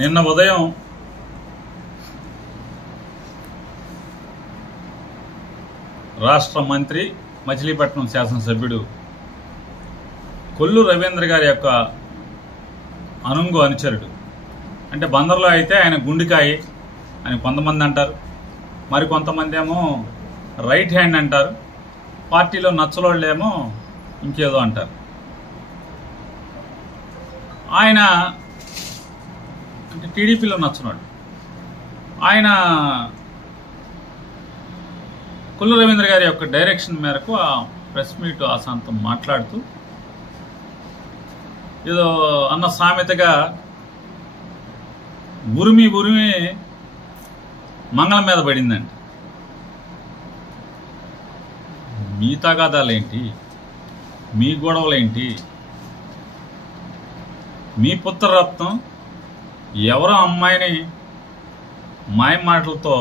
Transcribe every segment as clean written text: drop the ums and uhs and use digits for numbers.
నిన్న ఉదయం రాష్ట్ర మంత్రి మచిలీపట్నం శాసనసభ్యుడు కొల్లు రవీంద్ర గారి యొక్క అనుంగు అనుచరుడు, అంటే బందర్లో అయితే ఆయన గుండికాయ అని కొంతమంది అంటారు, మరి కొంతమంది ఏమో రైట్ హ్యాండ్ అంటారు, పార్టీలో నచ్చలోళ్ళేమో ఇంకేదో అంటారు. ఆయన అంటే టీడీపీలో నచ్చనాడు. ఆయన కొల్లు రవీంద్ర గారి యొక్క డైరెక్షన్ మేరకు ఆ ప్రెస్ మీట్ ఆశాంతం మాట్లాడుతూ ఏదో అన్న సామెతగా ఉరిమి మంగళం మీద పడిందండి. మీ తగాదాలేంటి, మీ గొడవలేంటి, మీ పుత్రరత్నం ఎవరో అమ్మాయిని మాయ మాటలతో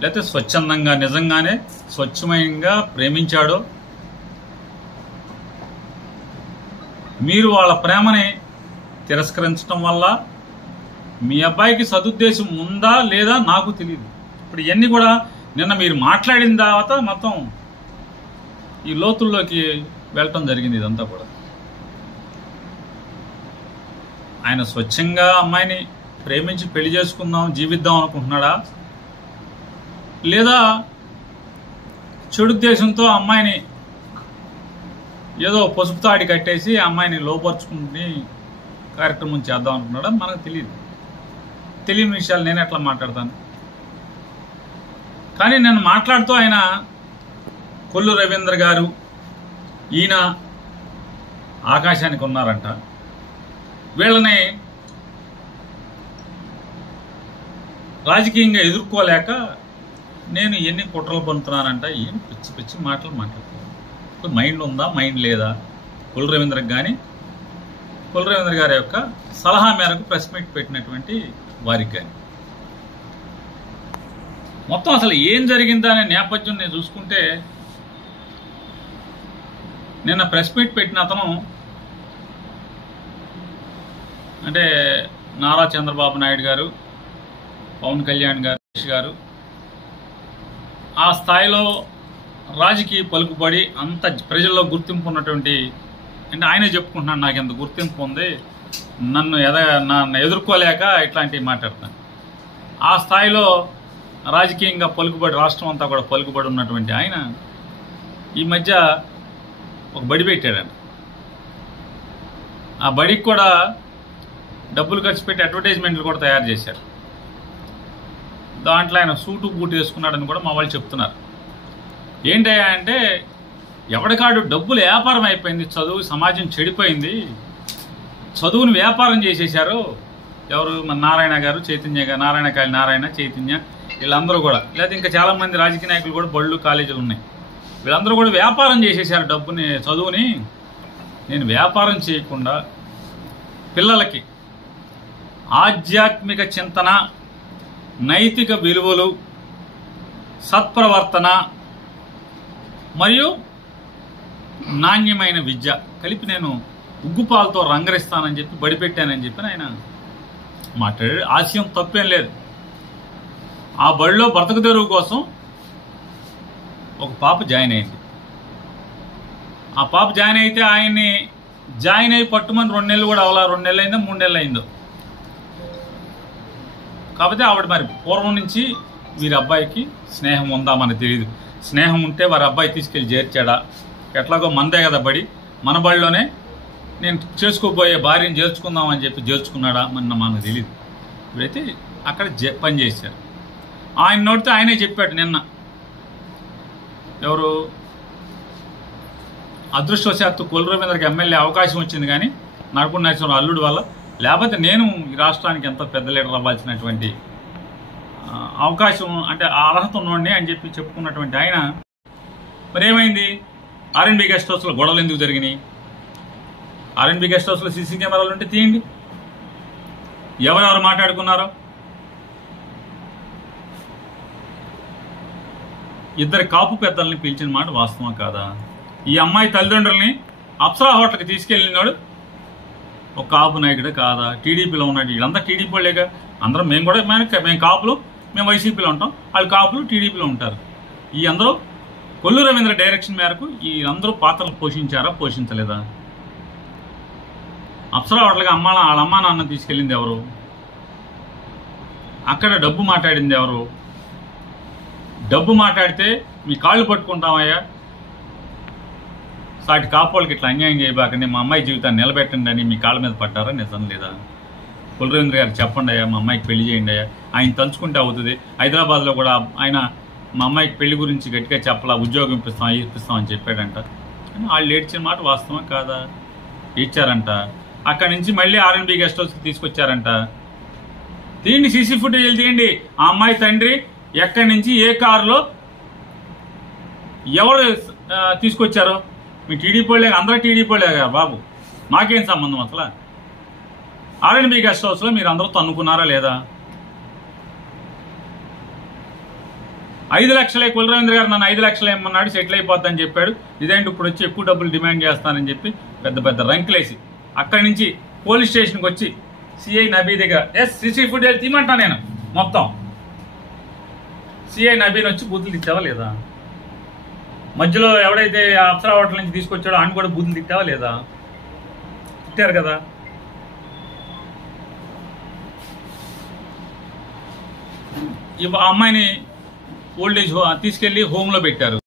లేకపోతే స్వచ్ఛందంగా నిజంగానే స్వచ్ఛమయంగా ప్రేమించాడో, మీరు వాళ్ళ ప్రేమని తిరస్కరించడం వల్ల మీ అబ్బాయికి సదుద్దేశం ఉందా లేదా నాకు తెలియదు. ఇప్పుడు ఇవన్నీ కూడా నిన్న మీరు మాట్లాడిన తర్వాత మొత్తం ఈ లోతుల్లోకి వెళ్ళటం జరిగింది. ఇదంతా కూడా ఆయన స్వచ్ఛంగా అమ్మాయిని ప్రేమించి పెళ్లి చేసుకుందాం, జీవిద్దాం అనుకుంటున్నాడా, లేదా చెడుద్దేశంతో అమ్మాయిని ఏదో పసుపు తాడి కట్టేసి అమ్మాయిని లోపరుచుకుని కార్యక్రమం చేద్దాం అనుకున్నాడా మనకు తెలియదు. తెలియని విషయాలు నేను ఎట్లా మాట్లాడతాను. కానీ నేను మాట్లాడుతూ ఆయన కొల్లు రవీంద్ర గారు ఈయన ఆకాశానికి ఉన్నారంట, వీళ్ళని రాజకీయంగా ఎదుర్కోలేక నేను ఎన్ని కుట్రలు పొందుతున్నానంట. ఏం పిచ్చి పిచ్చి మాటలు మాట్లాడుతున్నాను. మైండ్ ఉందా, మైండ్ లేదా కొల్లు రవీంద్రకు కానీ, కొల్లు రవీంద్ర గారి యొక్క సలహా మేరకు ప్రెస్ మీట్ పెట్టినటువంటి వారికి కానీ మొత్తం అసలు ఏం జరిగిందనే నేపథ్యం నేను చూసుకుంటే, నిన్న ప్రెస్ మీట్ పెట్టిన అతను అంటే నారా చంద్రబాబు నాయుడు గారు, పవన్ కళ్యాణ్ గారు ఆ స్థాయిలో రాజకీయ పలుకుబడి అంత ప్రజల్లో గుర్తింపు ఉన్నటువంటి, అంటే ఆయనే చెప్పుకుంటున్నాడు నాకు ఎంత గుర్తింపు ఉంది, నన్ను ఎదుర్కోలేక ఇట్లాంటివి మాట్లాడతాను. ఆ స్థాయిలో రాజకీయంగా పలుకుబడి, రాష్ట్రం అంతా కూడా పలుకుబడి ఉన్నటువంటి ఆయన ఈ మధ్య ఒక బడి పెట్టాడండి. ఆ బడికి కూడా డబ్బులు ఖర్చు పెట్టి అడ్వర్టైజ్మెంట్లు కూడా తయారు చేశారు. దాంట్లో ఆయన సూటు బూటు వేసుకున్నాడని కూడా మా వాళ్ళు చెప్తున్నారు. ఏంటయ్యా అంటే, ఎవడికాడు డబ్బులు వ్యాపారం అయిపోయింది, చదువు సమాజం చెడిపోయింది, చదువుని వ్యాపారం చేసేశారు. ఎవరు మన నారాయణ గారు, చైతన్య గారు, నారాయణ చైతన్య వీళ్ళందరూ కూడా, లేదా ఇంకా చాలామంది రాజకీయ నాయకులు కూడా బళ్ళు కాలేజీలు ఉన్నాయి, వీళ్ళందరూ కూడా వ్యాపారం చేసేశారు డబ్బుని, చదువుని. నేను వ్యాపారం చేయకుండా పిల్లలకి ఆధ్యాత్మిక చింతన, నైతిక విలువలు, సత్ప్రవర్తన మరియు నాణ్యమైన విద్య కలిపి నేను ఉగ్గుపాలతో రంగరిస్తానని చెప్పి బడిపెట్టానని చెప్పి ఆయన మాట్లాడాడు. ఆశయం తప్పేం లేదు. ఆ బడిలో బ్రతుకు తెరువు కోసం ఒక పాప జాయిన్ అయింది. ఆ పాప జాయిన్ అయితే ఆయన్ని జాయిన్ అయి పట్టుమని 2 నెలలు కూడా అవలా, 2 నెలలు అయిందో 3 నెలలు అయిందో. కాకపోతే ఆవిడ మరి పూర్వం నుంచి వీరి అబ్బాయికి స్నేహం ఉందా మనకు తెలియదు. స్నేహం ఉంటే వారి అబ్బాయి తీసుకెళ్ళి చేర్చాడా, ఎట్లాగో మనదే కదా బడి, మన బడిలోనే నేను చేసుకోబోయే భార్యను చేర్చుకుందామని చెప్పి చేర్చుకున్నాడా మనకు తెలియదు. ఇప్పుడైతే అక్కడ పని చేశారు. ఆయన నోటితో ఆయనే చెప్పాడు నిన్న. ఎవరు అదృష్టవశాత్తు కొల్లు రవీంద్రకి ఎమ్మెల్యే అవకాశం వచ్చింది, కానీ నడుపుడు నరసింహరావు అల్లుడు వల్ల, లేకపోతే నేను ఈ రాష్ట్రానికి ఎంతో పెద్ద లీడర్ అవ్వాల్సినటువంటి అవకాశం, అంటే అర్హత ఉన్నోండి అని చెప్పి చెప్పుకున్నటువంటి ఆయన మరి ఏమైంది, ఆర్ఎన్బి గెస్ట్ హౌస్లో గొడవలు ఎందుకు జరిగినాయి? ఆర్ఎన్బి గెస్ట్ హౌస్లో సీసీ కెమెరాలు ఉంటే తీయండి, ఎవరెవరు మాట్లాడుకున్నారో. ఇద్దరు కాపు పెద్దల్ని పిలిచిన మాట వాస్తవం కాదా? ఈ అమ్మాయి తల్లిదండ్రుల్ని అప్సరా హోటల్కి తీసుకెళ్ళినాడు ఒక కాపు నాయకుడే కాదా? టీడీపీలో ఉన్నాడు, వీళ్ళంతా టీడీపీ వాళ్ళేగా. అందరం మేము కూడా మేము కాపులు, మేము వైసీపీలో ఉంటాం, వాళ్ళు కాపులు టీడీపీలో ఉంటారు. ఈ అందరూ కొల్లు రవీంద్ర డైరెక్షన్ మేరకు ఈ అందరూ పాత్రలు పోషించారా, పోషించలేదా? అప్సరా హోటల్గా వాళ్ళ అమ్మా నాన్న తీసుకెళ్ళింది ఎవరు? అక్కడ డబ్బు మాట్లాడింది ఎవరు? డబ్బు మాట్లాడితే మీ కాళ్ళు పట్టుకుంటామయ్యా, సాటి కాపోళ్ళకి ఇట్లా అన్యాయం చేయబాకండి, మా అమ్మాయి జీవితాన్ని నిలబెట్టండి అని మీ కాళ్ళ మీద పడ్డారా? నిజం లేదా? కొల్లు రవీంద్ర గారు చెప్పండి అయ్యా, మా అమ్మాయికి పెళ్లి చేయండి అయ్యా, ఆయన తలుచుకుంటే అవుతుంది. హైదరాబాద్లో కూడా ఆయన మా అమ్మాయికి పెళ్లి గురించి గట్టిగా చెప్పలా, ఉద్యోగం ఇప్పిస్తామని చెప్పాడంట. కానీ వాళ్ళు ఏడ్చిన మాట వాస్తవం కాదా? ఇచ్చారంట. అక్కడి నుంచి మళ్ళీ ఆర్ఎన్బి గెస్ట్ హౌస్కి తీసుకొచ్చారంట. దీన్ని సీసీ ఫుటేజ్ తీయండి. ఆ అమ్మాయి తండ్రి ఎక్కడి నుంచి ఏ కారులో ఎవరు తీసుకొచ్చారో? మీ టీడీపీ వాళ్ళే, అందరూ టీడీపీ వాళ్ళే కదా బాబు, మాకేం సంబంధం అసలు? ఆర్ఎన్బి గెస్ట్ హౌస్లో మీరు అందరూ తన్నుకున్నారా లేదా? 5 లక్షలే కొల్లు రవీంద్ర గారు నన్ను 5 లక్షలు ఏమన్నాడు, సెటిల్ అయిపోద్దని చెప్పాడు. ఇదేంటి ఇప్పుడు వచ్చి ఎక్కువ డబ్బులు డిమాండ్ చేస్తానని చెప్పి పెద్ద పెద్ద రంకులేసి అక్కడి నుంచి పోలీస్ స్టేషన్కి వచ్చి సిఐ నబీ దగ్గర సీసీ ఫుటేజ్ తీయమంటా నేను మొత్తం. సిఐ నబీని వచ్చి బూతులు తిట్టావా లేదా? మధ్యలో ఎవడైతే అప్సరా హోటల్ నుంచి తీసుకొచ్చాడో ఆయన కూడా బూతులు తిట్టావా లేదా? తిట్టారు కదా. ఆ అమ్మాయిని ఓల్డేజ్ తీసుకెళ్లి హోమ్లో పెట్టారు.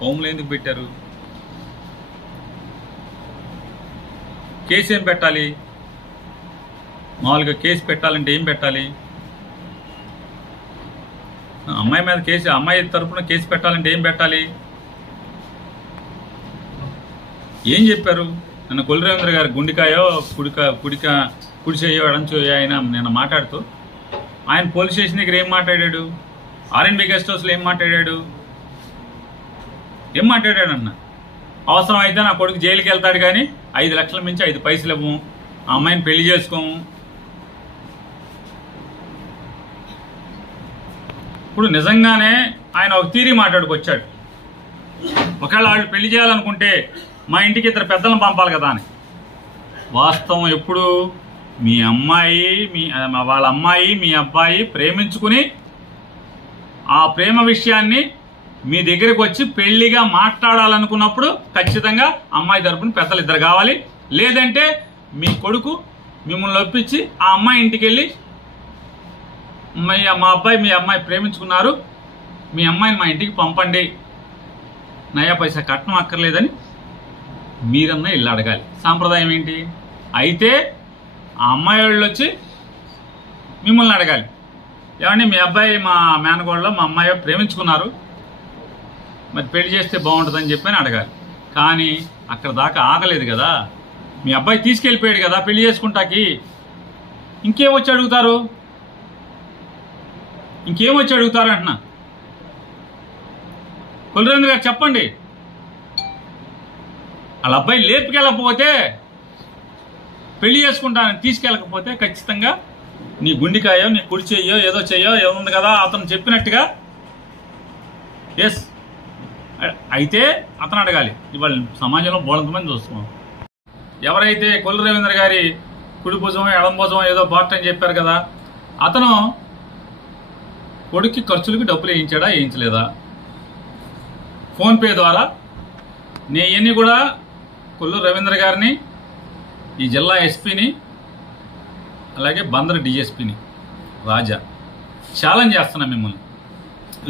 హోమ్లో ఎందుకు పెట్టారు? కేసు ఏం పెట్టాలి? మామూలుగా కేసు పెట్టాలంటే ఏం పెట్టాలి? అమ్మాయి మీద కేసు, అమ్మాయి తరఫున కేసు పెట్టాలంటే ఏం పెట్టాలి? ఏం చెప్పారు? నన్ను కొల్లు రవీంద్ర గారు గుండికాయో కుడి చేయో ఎడంచోయో ఆయన నేను మాట్లాడుతూ ఆయన పోలీస్ స్టేషన్ దగ్గర ఏం మాట్లాడాడు? ఆర్ఎన్బి గెస్ట్ హౌస్లో ఏం మాట్లాడాడు? అన్న అవసరం అయితే నా కొడుకు జైలుకి వెళ్తాడు కానీ 5 లక్షల మించి 5 పైసలు ఇవ్వము, ఆ అమ్మాయిని పెళ్లి చేసుకోము. ఇప్పుడు నిజంగానే ఆయన ఒక థీరీ మాట్లాడుకొచ్చాడు, ఒకవేళ వాళ్ళు పెళ్లి చేయాలనుకుంటే మా ఇంటికి 2 పెద్దలను పంపాలి కదా అని. వాస్తవం ఎప్పుడు? మీ అమ్మాయి వాళ్ళ అమ్మాయి మీ అబ్బాయి ప్రేమించుకుని ఆ ప్రేమ విషయాన్ని మీ దగ్గరకు వచ్చి పెళ్లిగా మాట్లాడాలనుకున్నప్పుడు ఖచ్చితంగా అమ్మాయి తరపున పెద్దలు 2 కావాలి. లేదంటే మీ కొడుకు మిమ్మల్ని ఒప్పించి ఆ అమ్మాయి ఇంటికి వెళ్ళి మా అబ్బాయి మీ అమ్మాయి ప్రేమించుకున్నారు, మీ అమ్మాయిని మా ఇంటికి పంపండి, నయా పైసా కట్నం అక్కర్లేదని మీరన్నా ఇల్లు అడగాలి. సాంప్రదాయం ఏంటి? అయితే ఆ అమ్మాయి వాళ్ళు వచ్చి మిమ్మల్ని అడగాలి, ఏమండి మీ అబ్బాయి మా మేనగోడలో మా అమ్మాయి ప్రేమించుకున్నారు, మరి పెళ్లి చేస్తే బాగుంటుందని చెప్పని అడగాలి. కానీ అక్కడ దాకా ఆగలేదు కదా, మీ అబ్బాయి తీసుకెళ్ళిపోయాడు కదా పెళ్లి చేసుకుంటాకి. ఇంకేమొచ్చి అడుగుతారు? అంటున్నా. కొల్లు రవీంద్ర గారు చెప్పండి, వాళ్ళ అబ్బాయి లేపుకెళ్ళకపోతే, పెళ్లి చేసుకుంటానని తీసుకెళ్ళకపోతే ఖచ్చితంగా నీ గుండికాయో నీ కుడి చెయ్యో ఏదో చెయ్యో ఏముంది కదా అతను చెప్పినట్టుగా ఎస్ అయితే అతను అడగాలి. ఇవాళ సమాజంలో బోళంతమంది చూస్తున్నాం. ఎవరైతే కొల్లు రవీంద్ర గారి కుడి భుజం ఎడం భుజం ఏదో పార్ట్ అని చెప్పారు కదా, అతను కొడుక్కి ఖర్చులకి డబ్బులు వేయించాడా వేయించలేదా? ఫోన్పే ద్వారా ఇవన్నీ కూడా కొల్లు రవీంద్ర గారిని, ఈ జిల్లా ఎస్పీని, అలాగే బందర్ డిఎస్పీని రాజా ఛాలెంజ్ చేస్తున్నా, మిమ్మల్ని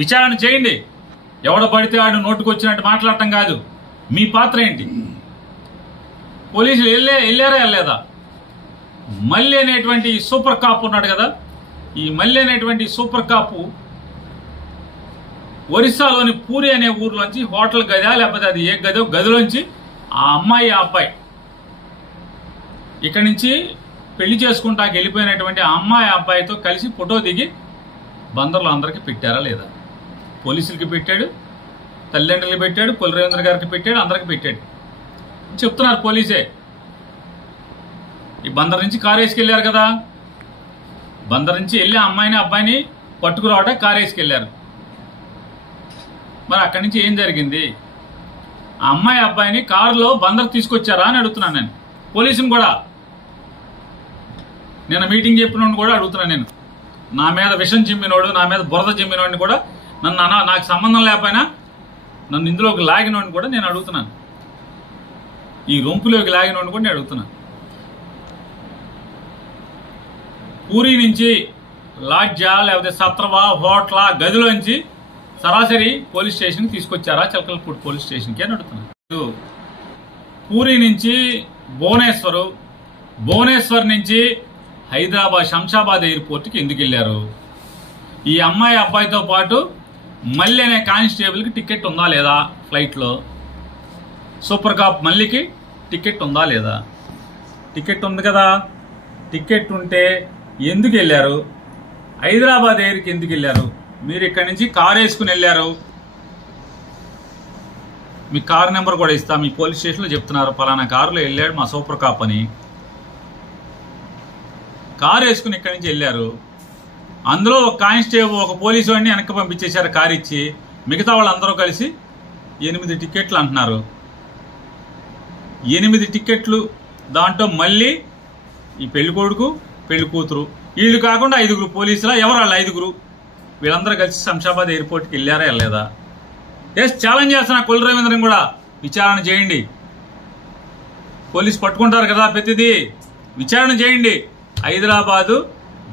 విచారణ చేయండి. ఎవడ పడితే ఆడు నోటుకు వచ్చినట్టు మాట్లాడటం కాదు. మీ పాత్ర ఏంటి? పోలీసులు వెళ్ళారా వెళ్ళలేదా? మల్లి అనేటువంటి సూపర్ కాపు ఉన్నాడు కదా, ఈ మల్లి అనేటువంటి సూపర్ కాపు ఒరిస్సాలోని పూరి అనే ఊర్లోంచి హోటల్ గదా లేకపోతే అది ఏ గదో గదిలోంచి ఆ అమ్మాయి ఆ అబ్బాయి ఇక్కడి నుంచి పెళ్లి చేసుకుంటాకి వెళ్ళిపోయినటువంటి ఆ అమ్మాయి అబ్బాయితో కలిసి ఫోటో దిగి బందర్లో అందరికీ పెట్టారా లేదా? పోలీసులకి పెట్టాడు, తల్లిదండ్రులకి పెట్టాడు, కొల్లు రవీంద్ర గారికి పెట్టాడు, అందరికి పెట్టాడు. చెప్తున్నారు పోలీసే. ఈ బందర్ నుంచి కారు వేసుకెళ్ళారు కదా, బందర్ నుంచి వెళ్ళి ఆ అమ్మాయిని అబ్బాయిని పట్టుకురావడానికి కారు వేసుకెళ్ళారు. మరి అక్కడి నుంచి ఏం జరిగింది? ఆ అమ్మాయి అబ్బాయిని కారులో బందర్ తీసుకొచ్చారా అని అడుగుతున్నాను నేను పోలీసుని కూడా. నిన్న మీటింగ్ చెప్పినోడిని కూడా అడుగుతున్నాను నేను. నా మీద విషం చిమ్మినోడు, నా మీద బురద చిమ్మినోడిని కూడా, నాకు సంబంధం లేకపోయినా నన్ను ఇందులోకి లాగినోడిని కూడా నేను అడుగుతున్నాను. ఈ రొంపులోకి లాగినోడిని కూడా నేను అడుగుతున్నాను. పూరి నుంచి లాడ్జా లేకపోతే సత్రవా హోటలా గదిలోంచి సరాసరి పోలీస్ స్టేషన్కి తీసుకొచ్చారా, చిలకలపూడి పోలీస్ స్టేషన్కి అని అడుగుతున్నాను. పూరి నుంచి భువనేశ్వర్ నుంచి హైదరాబాద్ శంషాబాద్ ఎయిర్పోర్ట్కి ఎందుకు వెళ్ళారు? ఈ అమ్మాయి అబ్బాయితో పాటు మళ్ళీ అనే కానిస్టేబుల్కి టికెట్ ఉందా లేదా? ఫ్లైట్లో సూపర్ కాప్ మళ్ళీకి టికెట్ ఉందా లేదా? టికెట్ ఉంది కదా. టికెట్ ఉంటే ఎందుకు వెళ్ళారు? హైదరాబాద్ ఎయిర్కి ఎందుకు వెళ్ళారు? మీరు ఇక్కడి నుంచి కారు వేసుకుని వెళ్ళారు. మీ కారు నెంబర్ కూడా ఇస్తా. మీ పోలీస్ స్టేషన్లో చెప్తున్నారు పలానా కారులో వెళ్ళాడు మా సూపర్ కాప్ అని. కారు వేసుకుని ఇక్కడి నుంచి వెళ్ళారు. అందులో ఒక కానిస్టేబుల్ ఒక పోలీసు వాడిని వెనక్కి పంపించేశారు కారు ఇచ్చి. మిగతా వాళ్ళందరూ కలిసి 8 టికెట్లు అంటున్నారు. 8 టికెట్లు. దాంట్లో మళ్ళీ ఈ పెళ్లి కొడుకు పెళ్లి కూతురు వీళ్ళు కాకుండా 5 పోలీసుల. ఎవరు వాళ్ళు 5? వీళ్ళందరూ కలిసి శంషాబాద్ ఎయిర్పోర్ట్కి వెళ్ళారా వెళ్ళలేదా? ఎస్, ఛాలెంజ్ చేస్తున్నా కొల్లు రవీంద్రని కూడా విచారణ చేయండి. పోలీసు పట్టుకుంటారు కదా ప్రతిదీ. విచారణ చేయండి. హైదరాబాదు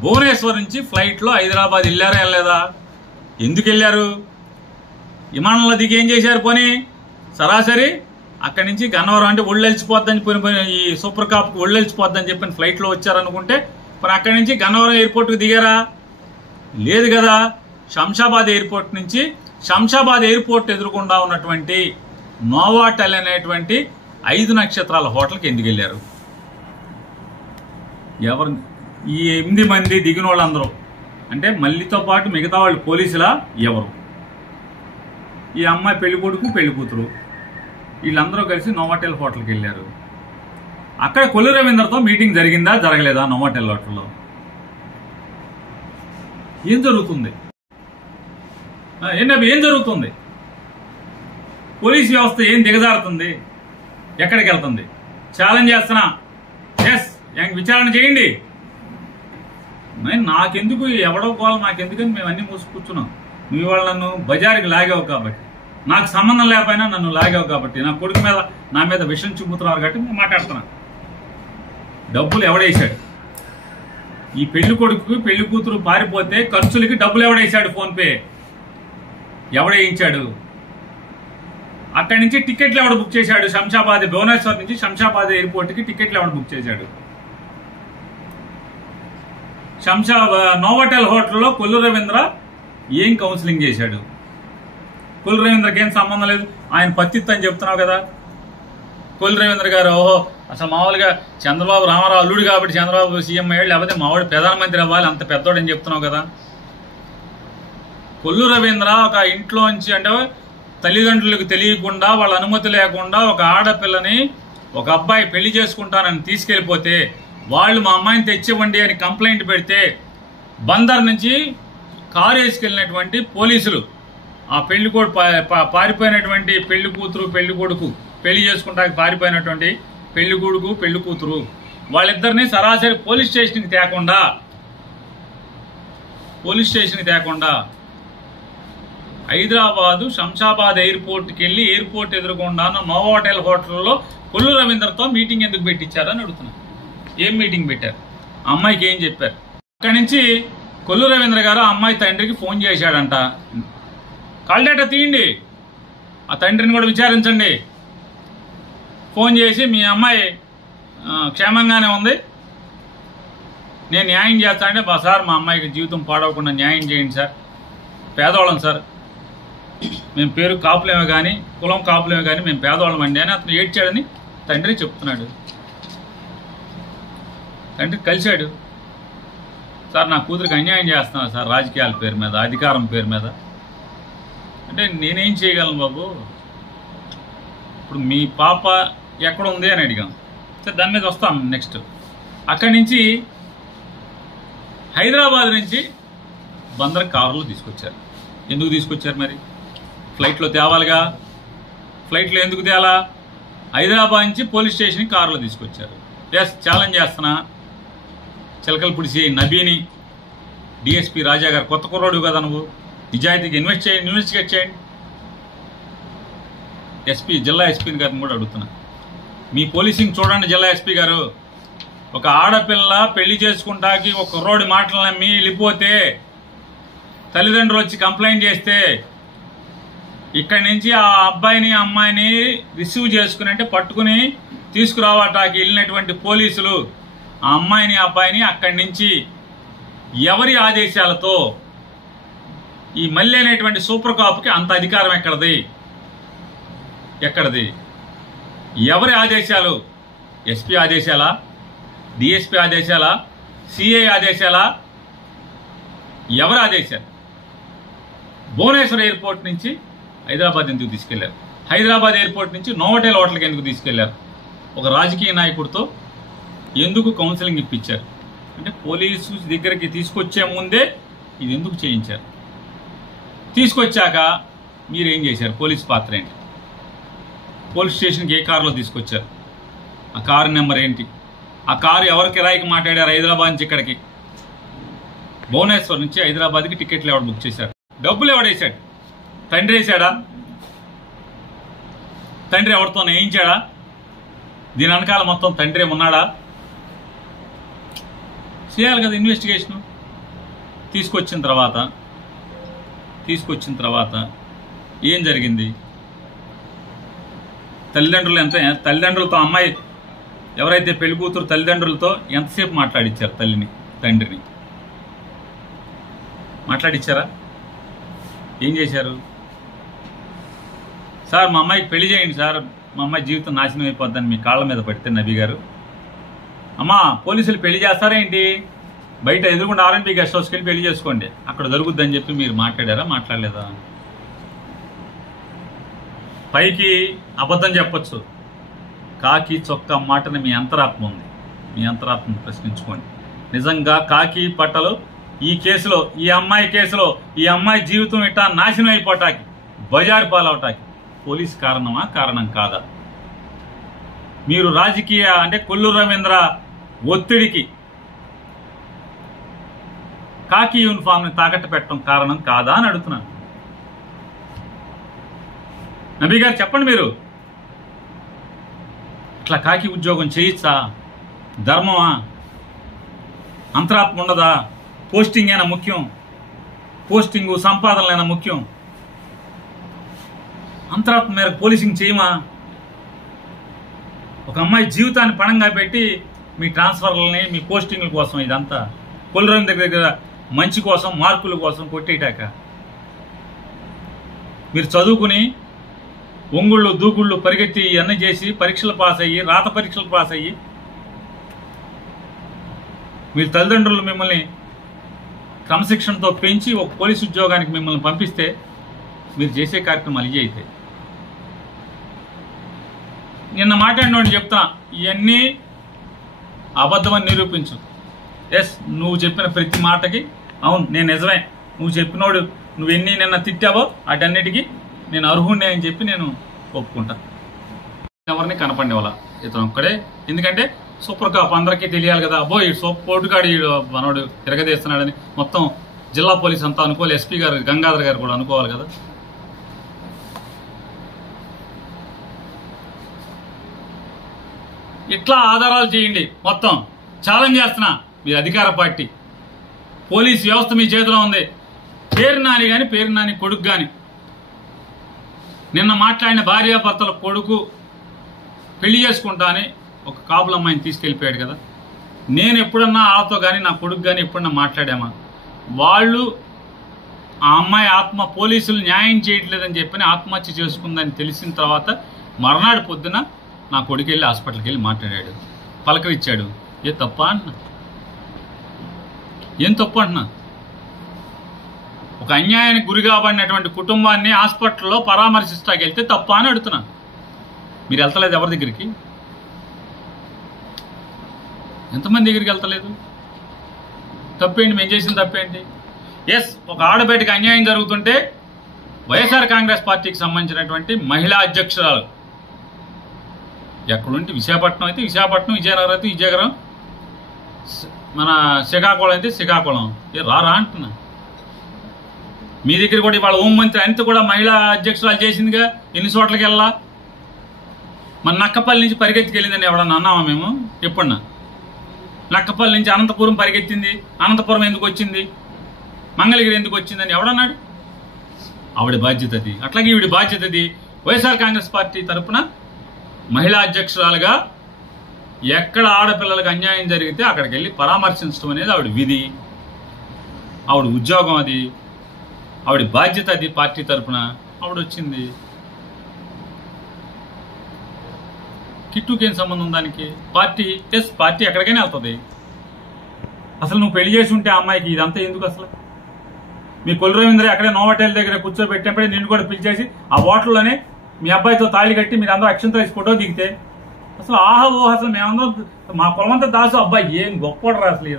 భువనేశ్వర్ నుంచి ఫ్లైట్లో హైదరాబాద్ వెళ్ళారా వెళ్ళలేదా? ఎందుకు వెళ్ళారు? విమానంలో దిగి ఏం చేశారు? పోనీ సరాసరి అక్కడి నుంచి గన్నవరం అంటే ఒళ్ళెలిచిపోద్దని పోయిన ఈ సూపర్ కాప్కి ఒళ్ళెలిచిపోద్దని చెప్పిన ఫ్లైట్లో వచ్చారనుకుంటే మరి అక్కడి నుంచి గన్నవరం ఎయిర్పోర్ట్కి దిగారా? లేదు కదా. శంషాబాద్ ఎయిర్పోర్ట్ నుంచి శంషాబాద్ ఎయిర్పోర్ట్ ఎదురుకుండా ఉన్నటువంటి నోవాటెల్ అనేటువంటి 5 నక్షత్రాల హోటల్కి ఎందుకు వెళ్ళారు? ఎవరు ఈ 8 మంది దిగిన వాళ్ళందరూ అంటే మళ్ళీతో పాటు మిగతా వాళ్ళు పోలీసులా? ఎవరు? ఈ అమ్మాయి పెళ్లి కొడుకు పెళ్లి కూతురు వీళ్ళందరూ కలిసి నోవాటెల్ హోటల్కి వెళ్ళారు. అక్కడ కొల్లు రవీంద్రతో మీటింగ్ జరిగిందా జరగలేదా? నోవాటెల్ హోటల్లో ఏం జరుగుతుంది? ఏం జరుగుతుంది? పోలీస్ వ్యవస్థ ఏం దిగజారుతుంది? ఎక్కడికి వెళ్తుంది? ఛాలెంజ్ చేస్తున్నా. ఎస్, విచారణ చేయండి. నాకెందుకు ఎవడో కోవాలి నాకెందుకని మేము అన్ని మూసి కూర్చున్నాం. మీ వాళ్ళు నన్ను బజార్కి లాగావు కాబట్టి, నాకు సంబంధం లేకపోయినా నన్ను లాగావు కాబట్టి, నా కొడుకు మీద నా మీద విషం చూపుతున్నారు కాబట్టి నేను మాట్లాడుతున్నా. డబ్బులు ఎవడేశాడు? ఈ పెళ్లి కొడుకు పెళ్లి కూతురు పారిపోతే ఖర్చులకి డబ్బులు ఎవడేశాడు? ఫోన్పే ఎవడేయించాడు? అక్కడి నుంచి టికెట్లు ఎవడు బుక్ చేశాడు? శంషాబాద్ భువనేశ్వర్ నుంచి శంషాబాద్ ఎయిర్పోర్ట్కి టికెట్లు ఎవడు బుక్ చేశాడు? నోవాటెల్ హోటల్లో కొల్లు రవీంద్ర ఏం కౌన్సిలింగ్ చేశాడు? కొల్లు రవీంద్రకి ఏం సంబంధం లేదు. ఆయన పత్తిత్ అని చెప్తున్నావు కదా. కొల్లు రవీంద్ర గారు ఓహో అసలు మామూలుగా చంద్రబాబు రామారావు అల్లుడు కాబట్టి చంద్రబాబు సీఎం అయ్యాడు, లేకపోతే మావాడు ప్రధానమంత్రి అవ్వాలి అంత పెద్దోడని చెప్తున్నావు కదా. కొల్లు రవీంద్ర ఒక ఇంట్లోంచి అంటే తల్లిదండ్రులకు తెలియకుండా వాళ్ళ అనుమతి లేకుండా ఒక ఆడపిల్లని ఒక అబ్బాయి పెళ్లి చేసుకుంటానని తీసుకెళ్లిపోతే వాళ్ళు మా అమ్మాయిని తెచ్చివ్వండి అని కంప్లైంట్ పెడితే బందర్ నుంచి కారు వేసుకెళ్ళినటువంటి పోలీసులు ఆ పారిపోయినటువంటి పెళ్లి కూతురు పెళ్లి కొడుకు పెళ్లి చేసుకుంటానికి పారిపోయినటువంటి పెళ్లి కొడుకు పెళ్లి కూతురు వాళ్ళిద్దరిని సరాసరి పోలీస్ స్టేషన్కి తేకుండా హైదరాబాదు శంషాబాద్ ఎయిర్పోర్ట్కి వెళ్ళి ఎయిర్పోర్ట్ ఎదురుకుండా నోవాటెల్ హోటల్లో కొల్లు రవీంద్రతో మీటింగ్ ఎందుకు పెట్టించారని అడుగుతున్నా. ఏం మీటింగ్ పెట్టారు? అమ్మాయికి ఏం చెప్పారు? అక్కడి నుంచి కొల్లు రవీంద్ర గారు అమ్మాయి తండ్రికి ఫోన్ చేశాడంట. కాల్ డేటా తీయండి, ఆ తండ్రిని కూడా విచారించండి. ఫోన్ చేసి మీ అమ్మాయి క్షేమంగానే ఉంది, నేను న్యాయం చేస్తా అంటే సార్ మా అమ్మాయికి జీవితం పాడవకుండా న్యాయం చేయండి సార్, పేదవాళ్ళం సార్, మేము పేరు కాపులేమో కానీ కులం కాపులేమో కానీ మేము పేదవాళ్ళం అండి అని అతను ఏడ్చాడని తండ్రి చెప్తున్నాడు. తండ్రి కలిశాడు. సార్ నా కూతురికి అన్యాయం చేస్తున్నాను సార్ రాజకీయాల పేరు మీద అధికారం పేరు మీద అంటే నేనేం చేయగలను బాబు, ఇప్పుడు మీ పాప ఎక్కడ ఉంది అని అడిగాం. సార్ దాని మీద వస్తాం నెక్స్ట్. అక్కడి నుంచి హైదరాబాద్ నుంచి బందర్ కారులో తీసుకొచ్చారు. ఎందుకు తీసుకొచ్చారు మరి? ఫ్లైట్లో తేవాలిగా. ఫ్లైట్లో ఎందుకు తేలా? హైదరాబాద్ నుంచి పోలీస్ స్టేషన్కి కారులో తీసుకొచ్చారు. ఎస్, ఛాలెంజ్ చేస్తున్నా. చిలకలపూడి సిఐ నబీని, డిఎస్పీ రాజా గారు, కొత్త కుర్రోడు కదా నువ్వు, నిజాయితీగా ఇన్వెస్టిగేట్ చేయండి. జిల్లా ఎస్పీ గారిని కూడా అడుగుతున్నా, మీ పోలీసింగ్ చూడండి. జిల్లా ఎస్పీ గారు, ఒక ఆడపిల్ల పెళ్లి చేసుకుంటాకి ఒక కుర్రోడి మాటలు నమ్మి వెళ్ళిపోతే తల్లిదండ్రులు వచ్చి కంప్లైంట్ చేస్తే ఇక్కడి నుంచి ఆ అబ్బాయిని అమ్మాయిని రిసీవ్ చేసుకుని అంటే పట్టుకుని తీసుకురావటానికి వెళ్ళినటువంటి పోలీసులు ఆ అమ్మాయిని అబ్బాయిని అక్కడి నుంచి ఎవరి ఆదేశాలతో, ఈ మల్లి అనేటువంటి సూపర్ కాపుకి అంత అధికారం ఎక్కడది? ఎవరి ఆదేశాలు? ఎస్పీ ఆదేశాలా, డిఎస్పీ ఆదేశాలా, సిఐ ఆదేశాలా? ఎవరి ఆదేశాలు? భువనేశ్వర్ ఎయిర్పోర్ట్ నుంచి హైదరాబాద్ ఎందుకు తీసుకెళ్లారు? హైదరాబాద్ ఎయిర్పోర్ట్ నుంచి నోవోటెల్ హోటల్కి ఎందుకు తీసుకెళ్లారు? ఒక రాజకీయ నాయకుడితో ఎందుకు కౌన్సిలింగ్ ఇప్పించారు? అంటే పోలీసు దగ్గరికి తీసుకొచ్చే ముందే ఇది ఎందుకు చేయించారు? తీసుకొచ్చాక మీరేం చేశారు? పోలీస్ పాత్ర ఏంటి? పోలీస్ స్టేషన్కి ఏ కారులో తీసుకొచ్చారు? ఆ కారు నెంబర్ ఏంటి? ఆ కారు ఎవరి కిరాయికి మాట్లాడారు? హైదరాబాద్ నుంచి ఇక్కడికి, భువనేశ్వర్ నుంచి హైదరాబాద్కి టికెట్లు ఎవరు బుక్ చేశారు? డబ్బులు ఎవడేశాడు? తండ్రి వేసాడా? తండ్రి ఎవరితో వేయించాడా? దీని వెనకాల మొత్తం తండ్రి ఉన్నాడా? చేయాలి కదా ఇన్వెస్టిగేషన్. తీసుకొచ్చిన తర్వాత ఏం జరిగింది? తల్లిదండ్రులతో అమ్మాయి ఎవరైతే పెళ్లి కూతురు తల్లిదండ్రులతో ఎంతసేపు మాట్లాడిచ్చారు? తండ్రిని మాట్లాడిచ్చారా? ఏం చేశారు? సార్ మా అమ్మాయికి పెళ్లి చేయండి సార్, మా అమ్మాయి జీవితం నాశనం అయిపోద్దని మీ కాళ్ళ మీద పడితే నబీ గారు, అమ్మా పోలీసులు పెళ్లి చేస్తారేంటి? బయట ఎదురుకుండా ఆర్ఎన్బి గెస్ట్ హౌస్కి వెళ్ళి పెళ్లి చేసుకోండి, అక్కడ దొరుకుద్దని చెప్పి మీరు మాట్లాడారా? మాట్లాడలేదా? పైకి అబద్ధం చెప్పొచ్చు, కాకి చొక్కా మాటని మీ అంతరాత్మ ఉంది. మీ అంతరాత్మను ప్రశ్నించుకోండి. నిజంగా కాకి పట్టలు ఈ కేసులో, ఈ అమ్మాయి జీవితం ఇట్టా నాశనం అయిపోటాకి, బజారు పాలవటాకి పోలీస్ కారణం కాదా? మీరు రాజకీయ అంటే కొల్లు రవీంద్ర ఒత్తిడికి కాకి యూనిఫామ్ని తాకట్టు పెట్టడం కారణం కాదా అని అడుగుతున్నాను. నబీ గారు చెప్పండి, మీరు ఇట్లా కాకి ఉద్యోగం చేయొచ్చా? ధర్మమా? అంతరాత్మ ఉండదా? పోస్టింగ్ అయినా ముఖ్యం, పోస్టింగు సంపాదనలైనా ముఖ్యం. అంతరాత్మ మేరకు పోలీసింగ్ చేయమా? ఒక అమ్మాయి జీవితాన్ని పణంగా పెట్టి మీ ట్రాన్స్ఫర్లని, మీ పోస్టింగ్ల కోసం ఇదంతా కొల్లురం దగ్గర మంచి కోసం, మార్కుల కోసం కొట్టేటాక మీరు చదువుకుని ఒంగుళ్ళు దూకుళ్ళు పరిగెత్తి ఇవన్నీ చేసి పరీక్షలు పాస్ అయ్యి, రాత పరీక్షలు పాస్ అయ్యి, మీరు తల్లిదండ్రులు మిమ్మల్ని క్రమశిక్షణతో పెంచి ఒక పోలీసు ఉద్యోగానికి మిమ్మల్ని పంపిస్తే మీరు చేసే కార్యక్రమాలు ఇవి అయితే. నిన్న మాట్లాడినోడిని చెప్తున్నా, ఇవన్నీ అబద్ధమని నిరూపించు. ఎస్, నువ్వు చెప్పిన ప్రతి మాటకి అవును నేను నిజమే, నువ్వు చెప్పినోడు నువ్వెన్ని నిన్న తిట్టావో వాటన్నిటికీ నేను అర్హుణ్ణి అని చెప్పి నేను ఒప్పుకుంటా. ఎవరిని కనపండి వాళ్ళ ఇతను ఒక్కడే. ఎందుకంటే సూపర్ కాప్ అందరికీ తెలియాలి కదా, అబ్బో ఈ పోటుగాడు మనోడు తిరగదీస్తున్నాడని మొత్తం జిల్లా పోలీస్ అంతా అనుకోవాలి, ఎస్పీ గారు గంగాధర్ గారు కూడా అనుకోవాలి కదా. ఇట్లా ఆధారాలు చేయండి. మొత్తం ఛాలెంజ్ చేస్తున్నా, మీ అధికార పార్టీ పోలీస్ వ్యవస్థ మీ చేతిలో ఉంది. పేరు నాని కానీ పేరు నాని కొడుకు కానీ నిన్న మాట్లాడిన భార్యాభర్తల కొడుకు పెళ్లి చేసుకుంటా అని ఒక కాపుల అమ్మాయిని తీసుకెళ్ళిపోయాడు కదా. నేను ఎప్పుడన్నా ఆతో కానీ నా కొడుకు కానీ ఎప్పుడన్నా మాట్లాడామా? వాళ్ళు ఆ అమ్మాయి ఆత్మ పోలీసులు న్యాయం చేయట్లేదని చెప్పని ఆత్మహత్య చేసుకుందని తెలిసిన తర్వాత మర్నాడు పొద్దున నా కొడుకు వెళ్ళి హాస్పిటల్కి వెళ్ళి మాట్లాడాడు, పలకరించాడు. ఏ తప్ప అంటున్నా? ఏం తప్పు అంటున్నా? ఒక అన్యాయానికి గురి కాబడినటువంటి కుటుంబాన్ని హాస్పిటల్లో పరామర్శిస్తాకి వెళ్తే తప్ప అని అడుగుతున్నా. మీరు వెళ్తలేదు ఎవరి దగ్గరికి? ఎంతమంది దగ్గరికి వెళ్తలేదు? తప్పేంటి? మేము చేసిన తప్పేంటి? ఎస్, ఒక ఆడబిడ్డకి అన్యాయం జరుగుతుంటే వైఎస్ఆర్ కాంగ్రెస్ పార్టీకి సంబంధించినటువంటి మహిళా అధ్యక్షురాలు ఎక్కడుంటే విశాఖపట్నం అయితే విశాఖపట్నం, విజయనగరం అయితే విజయనగరం, మన శ్రీకాకుళం అయితే శ్రీకాకుళం రారా అంటున్నా. మీ దగ్గర కూడా ఇవాళ హోంమంత్రి అనిత కూడా మహిళా అధ్యక్షురాలు చేసిందిగా, ఎన్ని చోట్లకి వెళ్ళా. మన నక్కపల్లి నుంచి పరిగెత్తికెళ్ళిందని ఎవడన్నా అన్నామా మేము? ఎప్పుడన్నా నక్కపల్లి నుంచి అనంతపురం పరిగెత్తింది, అనంతపురం ఎందుకు వచ్చింది, మంగళగిరి ఎందుకు వచ్చిందని ఎవడన్నాడు? ఆవిడ బాధ్యత అది. అట్లాగే ఈవిడ బాధ్యత అది. వైఎస్ఆర్ కాంగ్రెస్ పార్టీ తరఫున మహిళా అధ్యక్షురాలుగా ఎక్కడ ఆడపిల్లలకు అన్యాయం జరిగితే అక్కడికి వెళ్ళి పరామర్శించడం అనేది ఆవిడ విధి, ఆవిడ ఉద్యోగం అది, ఆవిడ బాధ్యత అది. పార్టీ తరఫున ఆవిడ వచ్చింది. కిట్టుకేం సంబంధం దానికి? పార్టీ ఎక్కడికైనా వెళ్తుంది. అసలు నువ్వు పెళ్లి చేసి ఉంటే ఆ అమ్మాయికి ఇదంతా ఎందుకు? అసలు మీ కొల్లు అక్కడే నోవాటెల్ దగ్గర కూర్చోబెట్టినప్పుడే నిన్ను కూడా పిలిచేసి ఆ హోటల్లోనే మీ అబ్బాయితో తాళి కట్టి మీరు అందరూ అక్షంతలు వేసి ఫోటో దిగితే అసలు ఆహా ఓహో, అసలు మేమందరం మా పొలమంతా దాసు అబ్బాయి ఏం గొప్పడరా అసలు.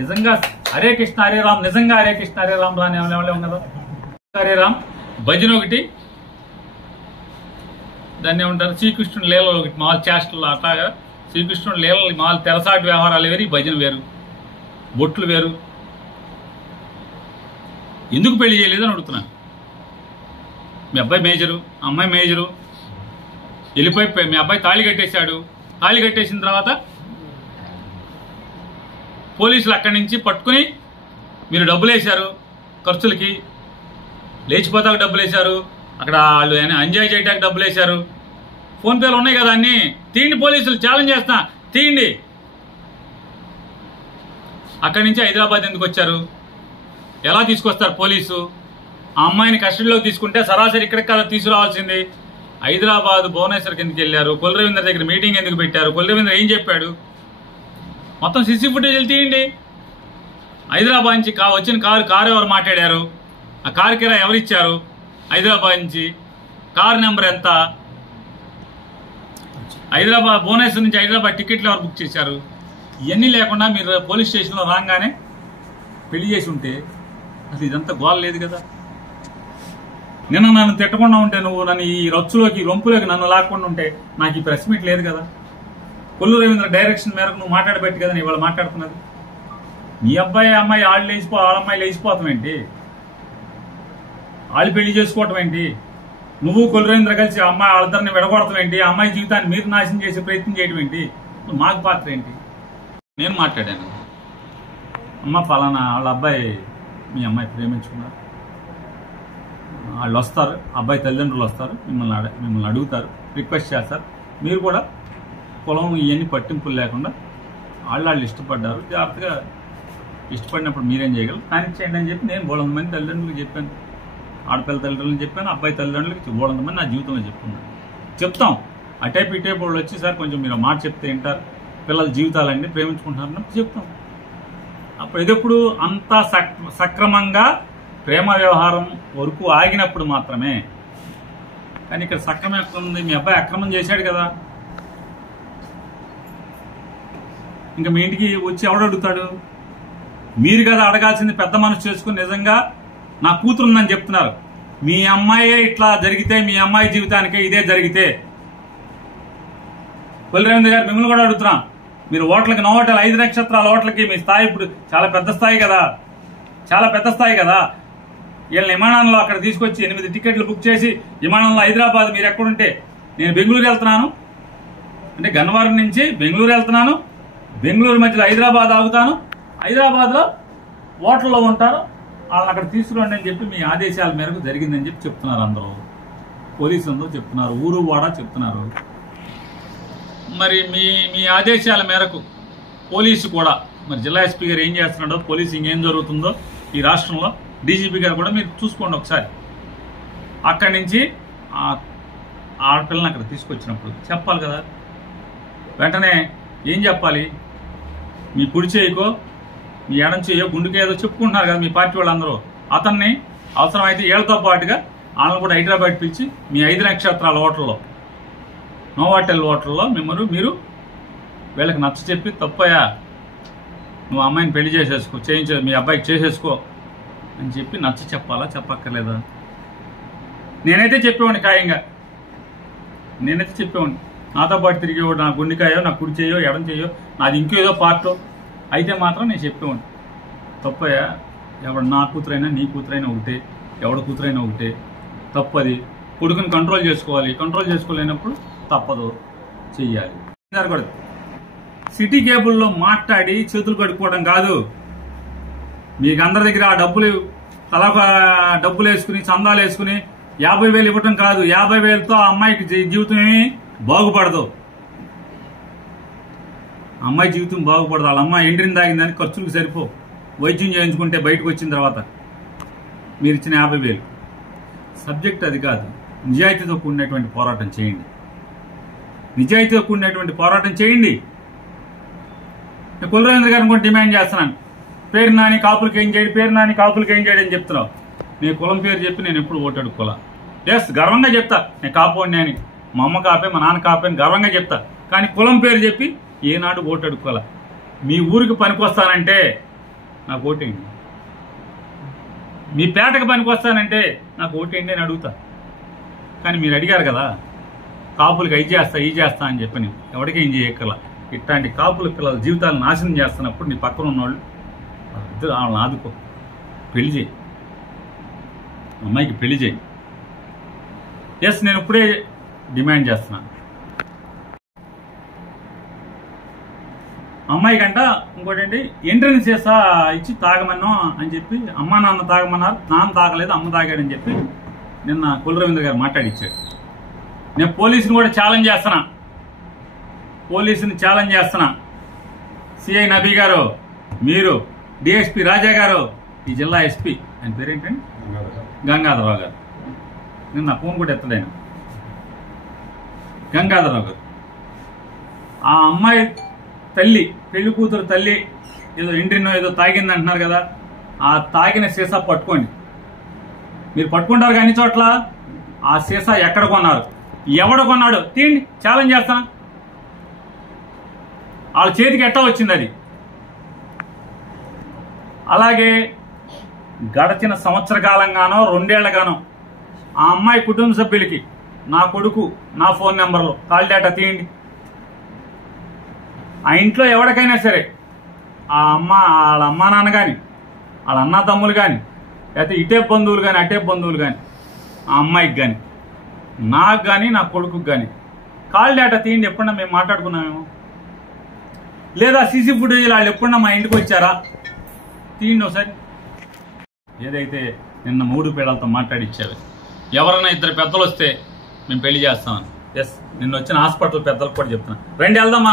నిజంగా హరే కృష్ణ హరే రామ్, నిజంగా హరే కృష్ణ హరే రామ్ రా అని ఎవరేం కదా. హరే రామ్ భజన ఒకటి, దాన్ని ఏమంటారు శ్రీకృష్ణుడు లీలలు ఒకటి, మామూలు చేష్టలు అట్లాగా. శ్రీకృష్ణుడు లీలలు మామూలు తెరసాటి వ్యవహారాలు వేరు, ఈ భజన వేరు, బొట్లు వేరు. ఎందుకు పెళ్లి చేయలేదని అడుగుతున్నాను. మీ అబ్బాయి మేజరు, అమ్మాయి మేజరు, వెళ్ళిపోయి మీ అబ్బాయి తాళి కట్టేశాడు. తాళి కట్టేసిన తర్వాత పోలీసులు అక్కడి నుంచి పట్టుకుని మీరు డబ్బులు వేశారు, ఖర్చులకి లేచిపోతాకు డబ్బులు వేశారు, అక్కడ వాళ్ళు ఎంజాయ్ చేయడానికి డబ్బులు వేశారు. ఫోన్పేలు ఉన్నాయి కదా అన్ని తీయండి, పోలీసులు ఛాలెంజ్ చేస్తా తీయండి. అక్కడి నుంచి హైదరాబాద్ ఎందుకు వచ్చారు? ఎలా తీసుకొస్తారు పోలీసు? ఆ అమ్మాయిని కస్టడీలోకి తీసుకుంటే సరాసరి ఇక్కడికి కదా తీసుకురావాల్సింది. హైదరాబాద్ భువనేశ్వర్కి ఎందుకు వెళ్ళారు? కొల్లు రవీంద్ర దగ్గర మీటింగ్ ఎందుకు పెట్టారు? కొల్లు రవీంద్ర ఏం చెప్పాడు? మొత్తం సీసీ ఫుటేజీలు తీయండి. హైదరాబాద్ నుంచి వచ్చిన కారు ఎవరు మాట్లాడారు? ఆ కారు కిరాయి ఎవరు ఇచ్చారు? హైదరాబాద్ నుంచి కారు నెంబర్ ఎంత? భువనేశ్వర్ నుంచి హైదరాబాద్ టికెట్లు ఎవరు బుక్ చేశారు? ఇవన్నీ లేకుండా మీరు పోలీస్ స్టేషన్లో రాగానే పెళ్లి చేసి ఉంటే అసలు ఇదంతా గోల లేదు కదా. నిన్న నన్ను తిట్టకుండా ఉంటే, నువ్వు నన్ను ఈ రొచ్చులోకి రొంపులోకి నన్ను లాక్కుండా ఉంటే నాకు ఈ ప్రెస్ మీట్ లేదు కదా. కొల్లు రవీంద్ర డైరెక్షన్ మేరకు నువ్వు మాట్లాడబెట్టి కదా ఇవాళ మాట్లాడుతున్నది. మీ అబ్బాయి అమ్మాయి వాళ్ళ అమ్మాయి లేచిపోవటం ఏంటి? వాళ్ళు పెళ్లి చేసుకోవటం ఏంటి? నువ్వు కొల్లు రవీంద్ర కలిసి అమ్మాయి వాళ్ళిద్దరిని విడగొడటం ఏంటి? అమ్మాయి జీవితాన్ని మీరు నాశనం చేసే ప్రయత్నం చేయడం ఏంటి? మాకు పాత్ర ఏంటి? నేను మాట్లాడాను, అమ్మ ఫలానా వాళ్ళ అబ్బాయి మీ అమ్మాయి ప్రేమించుకున్నారు, వాళ్ళు వస్తారు, అబ్బాయి తల్లిదండ్రులు వస్తారు, మిమ్మల్ని అడుగుతారు, రిక్వెస్ట్ చేస్తారు. మీరు కూడా పొలం ఇవన్నీ పట్టింపులు లేకుండా వాళ్ళు ఇష్టపడ్డారు, జాగ్రత్తగా ఇష్టపడినప్పుడు మీరేం చేయగలరు కానీ చేయండి అని చెప్పి నేను 300 మంది తల్లిదండ్రులకు చెప్పాను. ఆడపిల్ల తల్లిదండ్రులకు చెప్పాను, అబ్బాయి తల్లిదండ్రులకి 300 మంది నా జీవితంలో చెప్తాం. అటైపు ఇటైపు వాళ్ళు వచ్చి సార్ కొంచెం మీరు మాట చెప్తే వింటారు, పిల్లల జీవితాలన్నీ ప్రేమించుకుంటున్నారని చెప్తాం. అప్పుడు ఇదప్పుడు అంతా సక్రమంగా ప్రేమ వ్యవహారం వరకు ఆగినప్పుడు మాత్రమే. కానీ ఇక్కడ సక్రమం ఎక్కడ ఉంది? మీ అబ్బాయి అక్రమం చేశాడు కదా, ఇంకా మీ ఇంటికి వచ్చి ఎవడు అడుగుతాడు? మీరు కదా అడగాల్సింది. పెద్ద మనసు చేసుకుని నిజంగా నా కూతురుందని చెప్తున్నారు. మీ అమ్మాయే ఇట్లా జరిగితే, మీ అమ్మాయి జీవితానికే ఇదే జరిగితే, కొల్లు రవీంద్ర గారు మిమ్మల్ని కూడా అడుగుతున్నాం. మీరు ఓట్లకి నోటల్ 5 నక్షత్రాల ఓట్లకి మీ స్థాయి ఇప్పుడు చాలా పెద్ద స్థాయి కదా. వీళ్ళని విమానంలో అక్కడ తీసుకొచ్చి 8 టికెట్లు బుక్ చేసి విమానంలో హైదరాబాద్ మీరు ఎక్కడుంటే నేను బెంగళూరు వెళ్తున్నాను అంటే గన్నవరం నుంచి బెంగళూరు వెళ్తున్నాను, బెంగళూరు మధ్యలో హైదరాబాద్ ఆగుతాను, హైదరాబాద్లో ఓట్లలో ఉంటారు, వాళ్ళని అక్కడ తీసుకురండి అని చెప్పి మీ ఆదేశాల మేరకు జరిగిందని చెప్పి చెప్తున్నారు. అందరూ పోలీసులు అందరూ చెప్తున్నారు, ఊరు వాడ చెప్తున్నారు. మరి మీ ఆదేశాల మేరకు పోలీసు కూడా మరి జిల్లా ఎస్పీ గారు ఏం చేస్తున్నాడో, పోలీసింగ్ ఏం జరుగుతుందో ఈ రాష్ట్రంలో, డీజీపీ గారు కూడా మీరు చూసుకోండి ఒకసారి. అక్కడి నుంచి ఆడపిల్లని అక్కడ తీసుకొచ్చినప్పుడు చెప్పాలి కదా, వెంటనే ఏం చెప్పాలి? మీ కుడి చేయకో మీ ఎడం చేయో గుండెకి ఏదో చెప్పుకుంటున్నారు కదా మీ పార్టీ వాళ్ళందరూ. అతన్ని అవసరమైతే వీళ్ళతో పాటుగా వాళ్ళని కూడా హైదరాబాద్ పిలిచి మీ 5 నక్షత్రాల ఓటర్లో, నోవాటెల్ ఓటర్లో మీరు వీళ్ళకి నచ్చ చెప్పి, తప్పయా నువ్వు అమ్మాయిని పెళ్లి చేసేసుకో, మీ అబ్బాయికి చేసేసుకో అని చెప్పి నచ్చ చెప్పాలా చెప్పక్కర్లేదా? నేనైతే చెప్పేవాడిని ఖాయంగా, నాతో పాటు తిరిగేవాడు నా గుండెకాయో, నా కుడి చేయో, ఎడం చేయో, నాది ఇంకేదో పార్టో అయితే మాత్రం నేను చెప్పేవాడిని, తప్పయ్యా, ఎవడు నా కూతురైనా నీ కూతురైనా ఒకటే, ఎవడ కూతురైనా ఒకటే, తప్పది. కొడుకుని కంట్రోల్ చేసుకోవాలి, కంట్రోల్ చేసుకోలేనప్పుడు తప్పదు, చెయ్యాలి. జరగకూడదు. సిటీ కేబుల్లో మాట్లాడి చేతులు కడుక్కోవడం కాదు. మీకు అందరి దగ్గర ఆ డబ్బులు డబ్బులు వేసుకుని చందాలు వేసుకుని 50,000 ఇవ్వటం కాదు. 50,000తో ఆ అమ్మాయికి జీవితం ఏమి బాగుపడదు. అమ్మాయి జీవితం బాగుపడదు. వాళ్ళ అమ్మాయి ఎండ్రిని తాగిందని ఖర్చులకు సరిపో. వైద్యం చేయించుకుంటే బయటకు వచ్చిన తర్వాత మీరు ఇచ్చిన 50,000. సబ్జెక్ట్ అది కాదు. నిజాయితీతో కూడినటువంటి పోరాటం చేయండి. నిజాయితీతో కూడినటువంటి పోరాటం చేయండి. నేను కులరవీంద్ర గారిని కూడా డిమాండ్ చేస్తున్నాను. పేరు నాని కాపులకి ఏం చేయడు, పేరు నాని కాపులకి ఏం చేయడు అని చెప్తున్నావు. నేను కులం పేరు చెప్పి నేను ఎప్పుడు ఓటు అడుక్కోలా. ఎస్, గర్వంగా చెప్తా నేను కాపోడిని అని. మా అమ్మ కాపే, మా నాన్న కాపే అని గర్వంగా చెప్తా. కానీ కులం పేరు చెప్పి ఏనాడు ఓటు అడుక్కోలా. మీ ఊరికి పనికొస్తానంటే నాకు ఓటేయండి. మీ పేటకు పనికొస్తానంటే నాకు ఓటేయండి అని అడుగుతా. కానీ మీరు అడిగారు కదా, కాపులకి అయి చేస్తా ఈ చేస్తా అని చెప్పి ఎవరికి ఏం చేయక్కర్లా. ఇట్లాంటి కాపుల పిల్లల జీవితాలను నాశనం చేస్తున్నప్పుడు నీ పక్కన ఉన్నవాళ్ళు వాళ్ళని ఆదుకో, పెళ్లి చేయి, అమ్మాయికి పెళ్లి చేయి. ఎస్, నేను ఇప్పుడే డిమాండ్ చేస్తున్నాను. అమ్మాయి కంట ఇంకోటి ఏంటి, ఎంట్రన్స్ చేస్తా ఇచ్చి తాగమన్నాం అని చెప్పి అమ్మ నాన్న తాగమన్నారు, నాన్న తాగలేదు అమ్మ తాగాడని చెప్పి నిన్న కులరవీంద్ర గారు మాట్లాడిచ్చాడు. నేను పోలీసుని కూడా ఛాలెంజ్ చేస్తున్నా. పోలీసుని ఛాలెంజ్ చేస్తున్నా. సిఐ నబీ గారు, మీరు డిఎస్పీ రాజా గారు, ఈ జిల్లా ఎస్పీ, ఆయన పేరేంటండి, గంగాధరరావు గారు. నిన్న ఫోన్ కూడా ఎత్తలేను. గంగాధరరావు గారు, ఆ అమ్మాయి తల్లి, పెళ్లి కూతురు తల్లి ఏదో ఎంట్రీనో ఏదో తాగింది అంటున్నారు కదా, ఆ తాగిన సీసా పట్టుకోండి. మీరు పట్టుకుంటారు కానీ చోట్ల ఆ సీసా ఎక్కడ కొన్నారు, ఎవడు కొన్నాడు తీయండి. ఛాలెంజ్ చేస్తాను. వాళ్ళ చేతికి ఎట్టా వచ్చింది అది. అలాగే గడచిన సంవత్సర కాలంగానో 2 ఏళ్లగానో ఆ అమ్మాయి కుటుంబ సభ్యులకి నా కొడుకు నా ఫోన్ నెంబర్లో కాల్ డేటా తీయండి. ఆ ఇంట్లో ఎవరికైనా సరే వాళ్ళ అమ్మా నాన్న కానీ, వాళ్ళ అన్న తమ్ములు కానీ, లేకపోతే ఇటే బంధువులు కానీ అటే బంధువులు కానీ, ఆ అమ్మాయికి కానీ, నాకు కానీ నా కొడుకుకి కానీ కాల్ డేటా తీయండి. ఎప్పుడన్నా మేము మాట్లాడుకున్నామేమో, లేదా సీసీ ఫుటేజ్ వాళ్ళు ఎప్పుడన్నా మా ఇంటికి వచ్చారా తీయండి ఒకసారి. ఏదైతే నిన్న 3 పేడలతో మాట్లాడిచ్చావి, ఎవరైనా 2 పెద్దలు వస్తే మేము పెళ్లి చేస్తామని. ఎస్, నిన్న వచ్చిన హాస్పిటల్ పెద్దలకు కూడా చెప్తున్నా, రండి వెళ్దాం,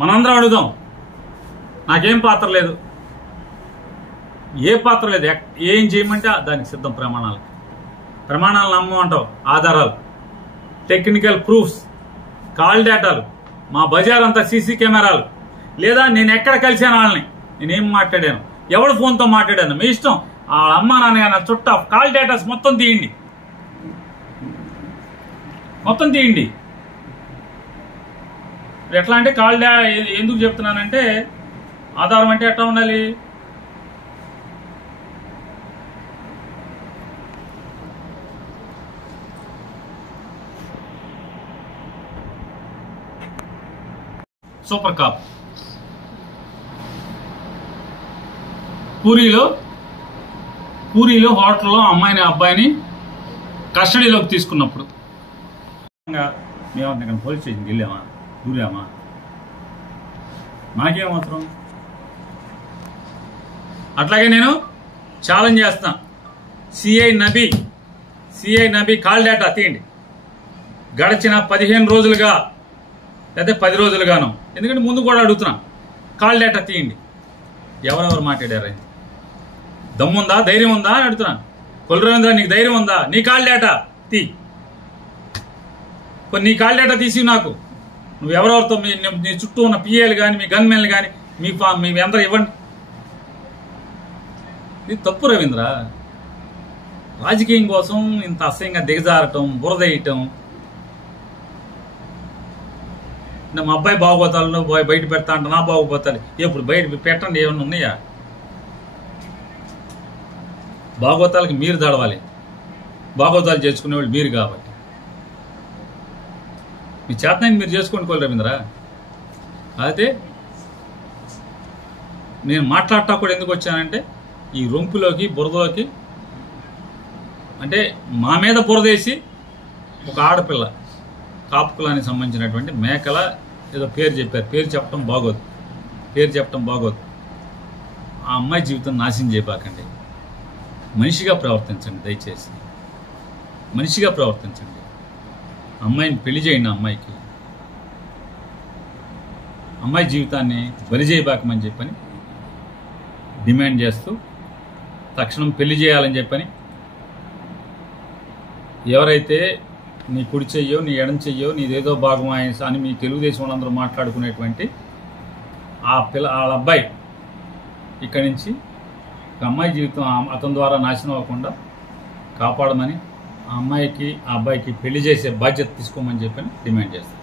మనందరం అడుగుదాం. నాకేం పాత్ర లేదు, ఏ పాత్ర లేదు. ఏం చేయమంటే దానికి సిద్ధం. ప్రమాణాలు నమ్మమంటావు, ఆధారాలు, టెక్నికల్ ప్రూఫ్స్, కాల్ డేటాలు, మా బజార్ అంతా సీసీ కెమెరాలు, లేదా నేను ఎక్కడ కలిసాను వాళ్ళని, నేనేం మాట్లాడాను, ఎవడు ఫోన్తో మాట్లాడాను, మీ ఇష్టం. ఆ అమ్మా నాన్న చుట్టా కాల్ డేటాస్ మొత్తం తీయండి. ఎట్లా అంటే కాల్ ఎందుకు చెప్తున్నానంటే, ఆధారం అంటే ఎట్లా ఉండాలి, సూపర్ కాప్ పూరిలో హోటల్లో అమ్మాయిని అబ్బాయిని కస్టడీలోకి తీసుకున్నప్పుడు మేము పోలీస్ స్టేషన్కి వెళ్ళామా, దూరామా, నాకేం అవసరం. అట్లాగే నేను ఛాలెంజ్ చేస్తా, సిఐ నబీ కాల్ డేటా తీయండి. గడిచిన 15 రోజులుగా లేదా 10 రోజులుగాను, ఎందుకంటే ముందు కూడా అడుగుతున్నా, కాల్ డేటా తీయండి. ఎవరెవరు మాట్లాడారు, దమ్ముందా, ధైర్యం ఉందా అని అడుగుతున్నాను. కులరవీంద్ర, నీకు ధైర్యం ఉందా, నీ కాల్ డేటా తీ. నీ కాల్ డేటా తీసి నాకు నువ్వు ఎవరెవరితో నీ చుట్టూ ఉన్న పిఏలు కానీ, మీ గన్మెన్లు కానీ, మీ అందరూ ఇవ్వండి. ఇది తప్పు రవీంద్ర. రాజకీయం కోసం ఇంత అసహ్యంగా దిగజారటం, బురదేయటం. మా అబ్బాయి బాగోతాలను బయట పెడతా అంట, నా బాగోపోతాలు ఎప్పుడు బయట పెట్టండి. ఏమన్నా ఉన్నాయా? బాగోతాలకి మీరు దడవాలి, బాగోతాలు చేసుకునేవాళ్ళు మీరు కాబట్టి. మీ చేతనైంది మీరు చేసుకోండి కోల్ రవీంద్ర. అయితే నేను మాట్లాడటా కూడా ఎందుకు వచ్చానంటే ఈ రొంపులోకి బురదలోకి అంటే మా మీద బురదేసి ఒక ఆడపిల్ల కాపు కులానికి సంబంధించినటువంటి మేకల ఏదో పేరు చెప్పారు. పేరు చెప్పడం బాగోదు. ఆ అమ్మాయి జీవితం నాశనం చేయబాకండి. మనిషిగా ప్రవర్తించండి, దయచేసి మనిషిగా ప్రవర్తించండి. అమ్మాయిని పెళ్లి చేయండి. అమ్మాయి జీవితాన్ని బలి చేయబాకమని చెప్పని డిమాండ్ చేస్తూ తక్షణం పెళ్లి చేయాలని చెప్పని ఎవరైతే నీ కుడి చెయ్యో నీ ఎడం చెయ్యో నీదేదో భాగం అని మీ తెలుగుదేశం వాళ్ళందరూ మాట్లాడుకునేటువంటి వాళ్ళ అబ్బాయి ఇక్కడి నుంచి ఒక అమ్మాయి జీవితం అతని ద్వారా నాశనం అవ్వకుండా కాపాడమని ఆ అమ్మాయికి ఆ అబ్బాయికి పెళ్లి చేసే బాధ్యత తీసుకోమని చెప్పని డిమాండ్ చేస్తాను.